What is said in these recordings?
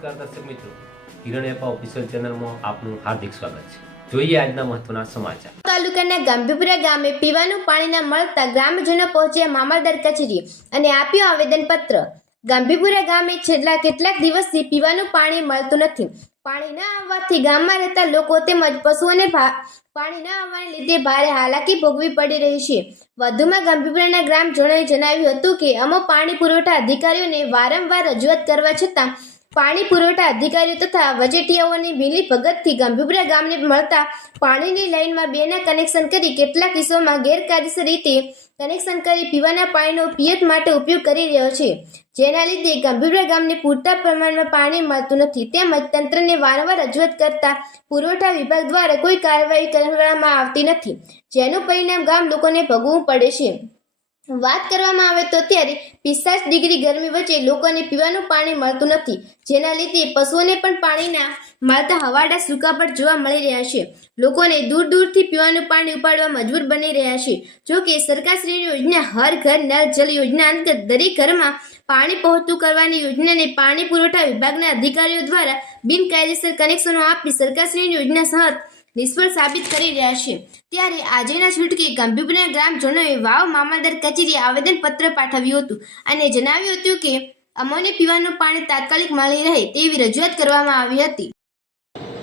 નમસ્કાર દર્શક મિત્રો. કિરણ એપા ઓફિશિયલ ચેનલમાં આપનું હાર્દિક સ્વાગત છે. જોઈએ આજના મહત્વના સમાચાર. તાલુકાના ગાંભીપુરા ગામે પીવાનું પાણી ન મળતા ગ્રામજનો પહોંચ્યા મામલદાર કચેરીએ અને આપ્યું આવેદનપત્ર. ગાંભીપુરા ગામે છેલ્લા કેટલાક દિવસથી પીવાનું પાણી મળતું નથી. પાણી ન આવવાથી ગામમાં રહેતા લોકો તેમજ પશુઓને પાણી ન આવવાને લીધે ભારે હાલાકી ભોગવી પડી રહી છે. વધુમાં ગાંભીપુરાના ગ્રામજનોએ જણાવ્યું હતું કે, અમો પાણી પુરવઠા અધિકારીઓને વારંવાર રજૂઆત કરવા છતાં પાણી પુરવઠા અધિકારીઓ તથા વજેટિયાઓની મિલી ભગતથી ગંભીપુરા ગામને મળતા પાણીની લાઇનમાં બેના કનેક્શન કરી કેટલાક કિસ્સામાં ગેરકાયદેસર રીતે કનેક્શન કરી પીવાના પાણીનો પિયત માટે ઉપયોગ કરી રહ્યો છે. જેના લીધે ગંભીપુરા ગામને પૂરતા પ્રમાણમાં પાણી મળતું નથી. તેમજ તંત્રને વારંવાર રજૂઆત કરતા પુરવઠા વિભાગ દ્વારા કોઈ કાર્યવાહી કરવામાં આવતી નથી, જેનું પરિણામ ગામ લોકોને ભોગવવું પડે છે. વાત કરવામાં આવે તો ત્યારે પિસ્તાલીસ ડિગ્રી ગરમી વચ્ચે લોકોને પીવાનું પાણી મળતું નથી. જેના લીધે પશુઓને પણ પાણીના મળતા હવાડા સૂકા પર જોવા મળી રહ્યા છે. લોકોને દૂર દૂરથી પીવાનું પાણી ઉપાડવા મજબૂર બની રહ્યા છે. જો કે સરકારશ્રીની યોજના હર ઘર નળ જલ યોજના અંતર્ગત દરેક ઘરમાં પાણી પહોંચતું કરવાની યોજનાને પાણી પુરવઠા વિભાગના અધિકારીઓ દ્વારા બિનકાયદેસર કનેક્શનો આપી સરકારશ્રીની યોજના સહત નિષ્ફળ સાબિત કરી રહ્યા છે. ત્યારે આજેના છૂટકે ગંભીરના ગ્રામજનોએ વાવ મામલદાર કચેરી આવેદનપત્ર પાઠવ્યું હતું અને જણાવ્યું હતું કે, અમોને પીવાનું પાણી તાત્કાલિક મળી રહે તેવી રજૂઆત કરવામાં આવી હતી.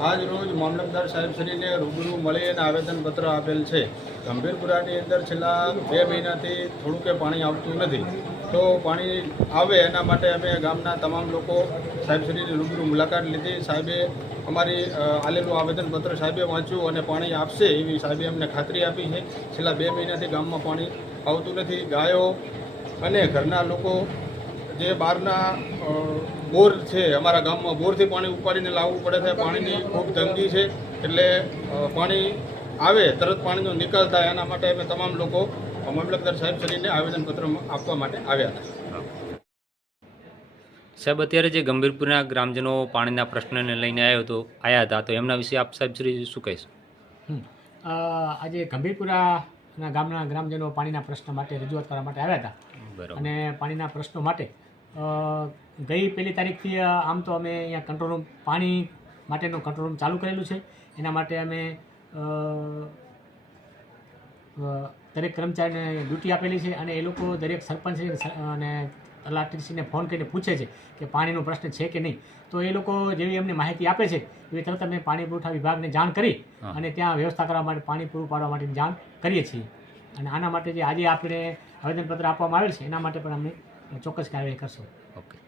આજ રોજ મામલતદાર સાહેબશ્રીને રૂબરૂ મળી અને આવેદનપત્ર આપેલ છે. ગંભીરપુરાની અંદર છેલ્લા બે મહિનાથી થોડુંકે પાણી આવતું નથી. તો પાણી આવે એના માટે અમે ગામના તમામ લોકો સાહેબશ્રીની રૂબરૂ મુલાકાત લીધી. સાહેબે અમારી આલેલું આવેદનપત્ર સાહેબે વાંચ્યું અને પાણી આપશે એવી સાહેબે અમને ખાતરી આપી છે. છેલ્લા બે મહિનાથી ગામમાં પાણી આવતું નથી. ગાયો અને ઘરના લોકો જે બહારના બોર છે, અમારા ગામમાં બોરથી પાણી ઉપાડીને લાવવું પડે છે. પાણીની ખૂબ તંગી છે. એટલે પાણી આવે, તરત પાણીનો નિકાલ થાય. એના માટે અમે તમામ લોકો મામલતદાર સાહેબ શ્રીને આવેદનપત્ર આપવા માટે આવ્યા હતા. સાહેબ અત્યારે જે ગંભીરપુરના ગ્રામજનો પાણીના પ્રશ્નને લઈને આવ્યો હતો આવ્યા હતા તો એમના વિશે આપ સાહેબ શ્રી શું કહેશો. આજે ગંભીરપુરાના ગામના ગ્રામજનો પાણીના પ્રશ્ન માટે રજૂઆત કરવા માટે આવ્યા હતા. બરાબર. અને પાણીના પ્રશ્નો માટે ગઈ પહેલી તારીખથી આમ તો અમે અહીંયા કંટ્રોલ રૂમ પાણી માટેનું કંટ્રોલ રૂમ ચાલુ કરેલું છે. એના માટે અમે દરેક કર્મચારીને ડ્યુટી આપેલી છે અને એ લોકો દરેક સરપંચ અને તલાટીસીને ફોન કરીને પૂછે છે કે પાણીનો પ્રશ્ન છે કે નહીં. તો એ લોકો જેવી એમને માહિતી આપે છે એવી તરત અમે પાણી પુરવઠા વિભાગને જાણ કરી અને ત્યાં વ્યવસ્થા કરવા માટે પાણી પૂરું પાડવા માટેની જાણ કરીએ છીએ. અને આના માટે જે આજે આપણે આવેદનપત્ર આપવામાં આવેલ છે એના માટે પણ અમે ચોક્કસ કાર્યવાહી કરશું. ઓકે.